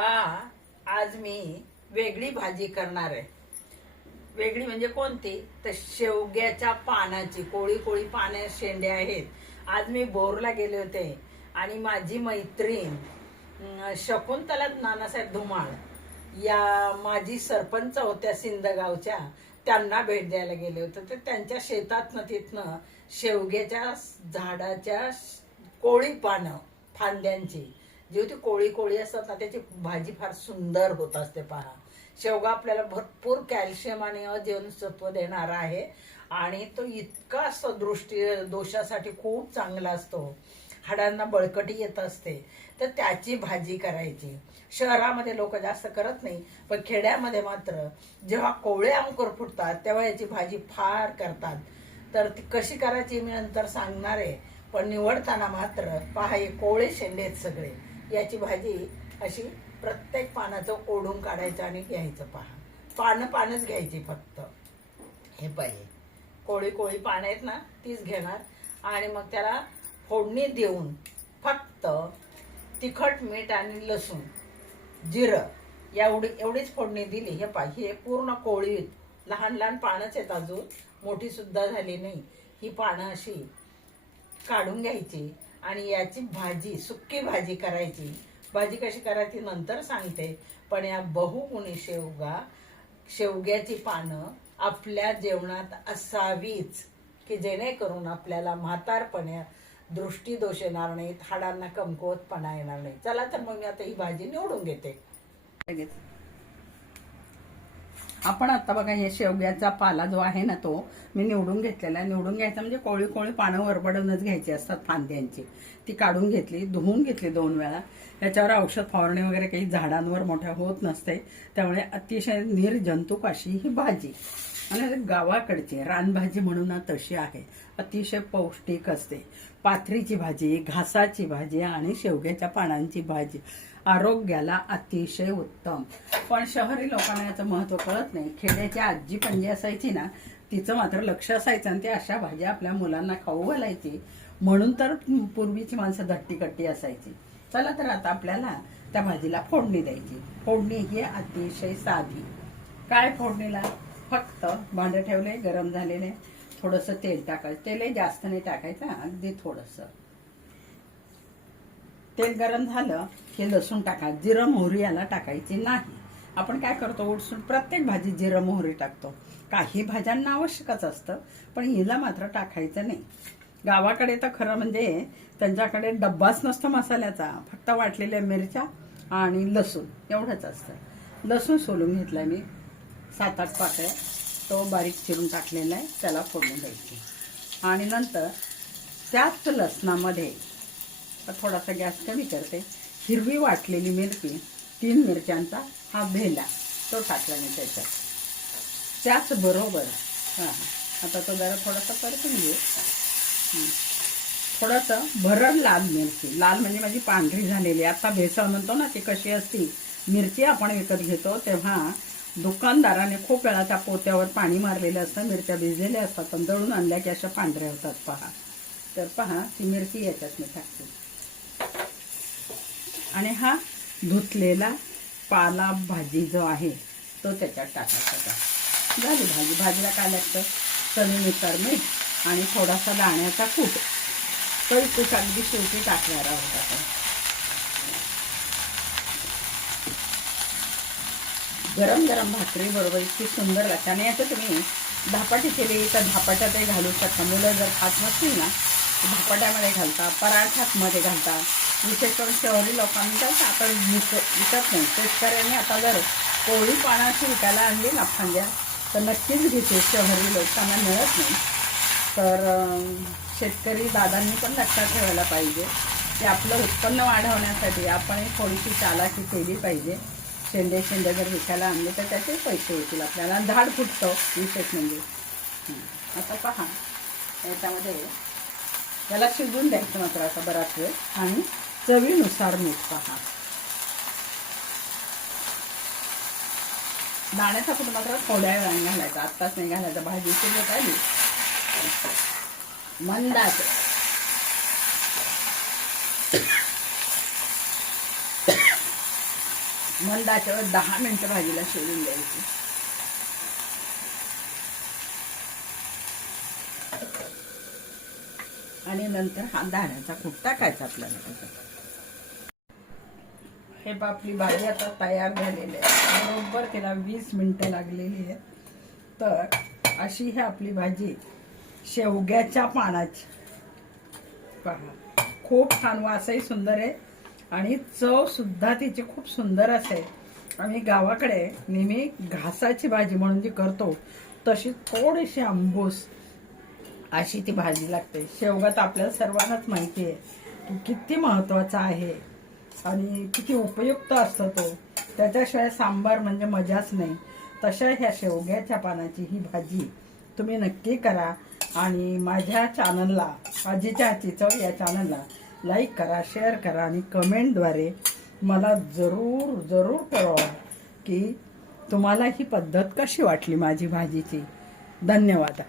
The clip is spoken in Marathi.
आज मी वेगळी भाजी करणार आहे. वेगळी म्हणजे कोणती? तर शेवग्याच्या पानाची. कोळी कोळी पाने शेंड्या आहेत. आज मी बोरला गेले होते आणि माझी मैत्रीण शकुंतला नानासाहेब धुमाळ या माजी सरपंच होत्या सिंदगावच्या, त्यांना भेट द्यायला गेले होते. तर त्यांच्या शेतातनं तिथनं शेवग्याच्या झाडाच्या कोळी पानं फांद्यांची जी होती कोळी कोळी असतात ना, त्याची भाजी फार सुंदर होत असते. पहा, शेवगा आपल्याला भरपूर कॅल्शियम आणि अजीवनसत्व देणारा आहे आणि तो इतका दृष्टी दोषासाठी खूप चांगला असतो. हाडांना बळकटी येत असते. तर त्याची भाजी करायची. शहरामध्ये लोक जास्त करत नाही, पण खेड्यामध्ये मात्र जेव्हा कोवळे अंकुर फुटतात तेव्हा याची भाजी फार करतात. तर ती कशी करायची मी नंतर सांगणार आहे. पण निवडताना मात्र पहा, हे कोवळे शेंडे आहेत सगळे. याची भाजी अशी प्रत्येक पानाचं ओढून काढायचं आणि घ्यायचं. पहा, पानच घ्यायची फक्त. हे पाहिजे कोळी कोळी पानं आहेत ना, तीच घेणार आणि मग त्याला फोडणी देऊन फक्त तिखट, मीठ आणि लसूण, जिरं एवढीच फोडणी दिली. हे पहा, हे पूर्ण कोळी लहान लहान पानच आहेत, अजून मोठी सुद्धा झाली नाही. ही पानं अशी काढून घ्यायची आणि याची भाजी, सुक्की भाजी करायची. भाजी कशी करायची नंतर सांगते, पण या बहुगुणी शेवग्याची पानं आपल्या जेवणात असावीच, की जेणेकरून आपल्याला म्हातारपणे दृष्टीदोष येणार नाहीत, हाडांना कमकुवतपणा येणार नाही. चला तर मग मी आता ही भाजी निवडून घेते. आपण आता बघा, हे शेवग्याचा पाला जो आहे ना, तो मी निवडून घेतलेला आहे. निवडून घ्यायचा म्हणजे कोळी कोळी पानं वरबडूनच घ्यायची असतात फांद्यांची. ती काढून घेतली, धुवून घेतली 2 वेळा. याच्यावर औषध फवारणी वगैरे काही झाडांवर मोठ्या होत नसते, त्यामुळे अतिशय निर्जंतुक अशी ही भाजी. आणि गावाकडची रानभाजी म्हणून ना तशी आहे. अतिशय पौष्टिक असते. पाथरीची भाजी, घासाची भाजी आणि शेवग्याच्या पानांची भाजी आरोग्याला अतिशय उत्तम. पण शहरी लोकांना याचं महत्व कळत नाही. खेड्याची आजी पणजी असायची ना, तिचं मात्र लक्ष असायचं आणि ते अशा भाज्या आपल्या मुलांना खाऊ घालायची. म्हणून तर पूर्वीची माणसं धट्टीकट्टी असायची. चला तर आता आपल्याला त्या भाजीला फोडणी द्यायची. फोडणी ही अतिशय साधी. काय फोडणीला? फक्त भांडे ठेवले, गरम झालेले, थोडंसं तेल टाकायचं. तेलही जास्त नाही टाकायचं, अगदी थोडंसं. तेल गरम झालं की लसूण टाका. जिरं मोहरी याला टाकायची नाही. आपण काय करतो, उठसून प्रत्येक भाजी जिरं मोहरी टाकतो. काही भाज्यांना आवश्यकच असतं, पण हिला मात्र टाकायचं नाही. गावाकडे तर खरं म्हणजे त्यांच्याकडे डब्बाच नसतो मसाल्याचा, फक्त वाटलेल्या मिरच्या आणि लसूण एवढंच असतं. लसूण सोलून घेतलाय मी 7-8 पाकळ्या, तो बारीक चिरून टाकलेला आहे. त्याला फोडून द्यायची आणि नंतर त्याच लसणामध्ये थोडासा गॅस कमी करते. हिरवी वाटलेली मिरची, 3 मिरच्यांचा हा भेला, तो टाकला मी त्याच्यात. त्याचबरोबर आता तो जरा थोडासा परतून घेऊ. थोडंसं भरड लाल मिरची, लाल म्हणजे माझी पांढरी झालेली. आता भेसळ म्हणतो ना, ती कशी असती. मिरची आपण विकत घेतो तेव्हा दुकानदाराने खूप वेळा त्या पोत्यावर पाणी मारलेलं असतं. मिरच्या भिजलेल्या असतात, पण दळून आणल्या की अशा पांढऱ्या होतात. पहा, तर पहा, ती मिरची याच्यात मी टाकते आणि हा धुतलेला पाला भाजी जो आहे तो त्याच्यात टाकायचा. झाली भाजी. भाजीला काय लागतं? चवीनुसार मीठ आणि थोडासा दाण्याचा कूट. तरी कूट अगदी शेवटी टाकणार आहोत आपण. गरम गरम भाकरी बरोबर इतकी सुंदर लागते. आणि याचं तुम्ही धापाटी केली तर धापाट्यातही घालू शकता. मुलं जर खात नसतील ना, धापाट्यामध्ये घालता, पराठामध्ये घालता. विशेष करून शहरी लोकांनी तर आपण विकत नाही. शेतकऱ्यांनी आता जर कोळी पानाची विकायला आणली ना फांद्या, तर नक्कीच घेते. शहरी लोकांना मिळत नाही. तर शेतकरी दादांनी पण लक्षात ठेवायला पाहिजे की आपलं उत्पन्न वाढवण्यासाठी आपण थोडीशी चालाकी केली पाहिजे. शेंडे जर विकायला आणले तर त्याचे पैसे येतील आपल्याला. झाड फुटतं विशेष म्हणजे. आता पहा, याच्यामध्ये याला शिजवून द्यायचं मात्र आता बराच वेळ आणि चवीनुसार मीठ. पहा, दाण्याचा कूट मात्र थोड्या वेळाने घालायचा, आत्ताच नाही घालायचा. भाजी शिजत आली मंदाच मंद आचेवर 10 मिनिटं भाजीला शिजून द्यायची. आणि नंतर हा दाण्याचा कूट टाकायचा आपल्याला त्याच्यात. हे आपली भाजी आता तयार झालेली आहे. बरोबर तिला 20 मिनिटं लागलेली आहेत. तर अशी ही आपली भाजी शेवग्याच्या पानाची. पहा, खूप छान, वासही सुंदर आहे आणि चव सुद्धा तिची खूप सुंदर असेल. आम्ही गावाकडे नेहमी घासाची भाजी म्हणून जी करतो तशी थोडीशी आंबूस अशी ती भाजी लागते. शेवगा तर आपल्याला सर्वांनाच माहिती आहे की किती महत्वाचा आहे आणि किती उपयुक्त असतो तो. त्याच्याशिवाय सांबार म्हणजे मजाच नाही. तशा ह्या शेवग्याच्या पानाची ही भाजी तुम्ही नक्की करा. आणि माझ्या चॅनलला, आजीच्या हातची चव या चॅनलला लाईक करा, शेअर करा आणि कमेंटद्वारे मला जरूर जरूर कळवा की तुम्हाला ही पद्धत कशी वाटली माझी भाजीची. धन्यवाद.